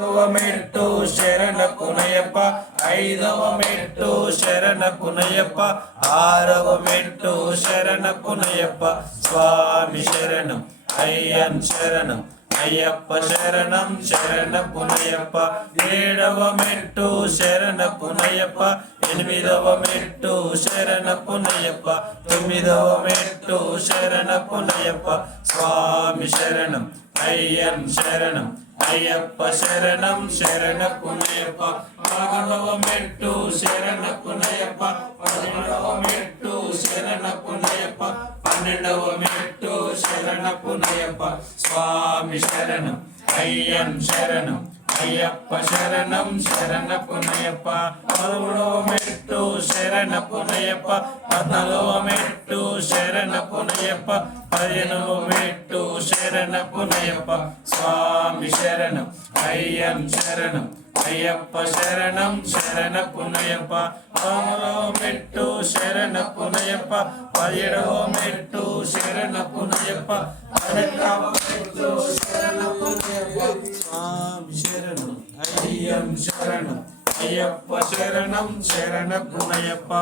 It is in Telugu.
ఐదవ మెట్టు శరణ కునయప్ప ఐదవ మెట్టు శరణ కునయప్ప ఆరవ మెట్టు శరణ కునయప్ప స్వామి శరణం అయ్యన్ శరణం అయ్యప్ప శరణం శరణ పునయప్ప ఏడవ మెట్టు శరణ పునయప్ప ఎనిమిదవ మెట్టు శరణ పునయప్ప తొమ్మిదవ మెట్టు శరణ పునయప్ప స్వామి శరణం అయ్యన్ శరణం అయ్యప్ప శరణం శరణకు నయప్ప పదకొండవ మెట్టు శరణకు నయప్ప పదమూడవ మెట్టు శరణకు నయప్ప పన్నెండవ మెట్టు శరణకు నయప్ప స్వామి శరణం అయ్యం శరణం. అయ్యప్ప శరణం శరణ పునయప్ప పదమూడవ మెట్టు శరణ పునయప్ప పద్నాలుగవ మెట్టు శరణ పునయప్ప పదిహేనవ మెట్టు శరణ పునయప్ప స్వామి శరణం అయ్యం శరణం అయ్యప్ప శరణం శరణ పునయప్ప పదమూడవ మెట్టు శరణ పునయప్ప పదిహేడవ మెట్టు శరణ పునయప్ప పన్నెండవ మెట్టు శరణ పునయప్ప స్వామి శరణం అయ్యం శరణం అయ్యప్ప శరణం శరణ పునయప్ప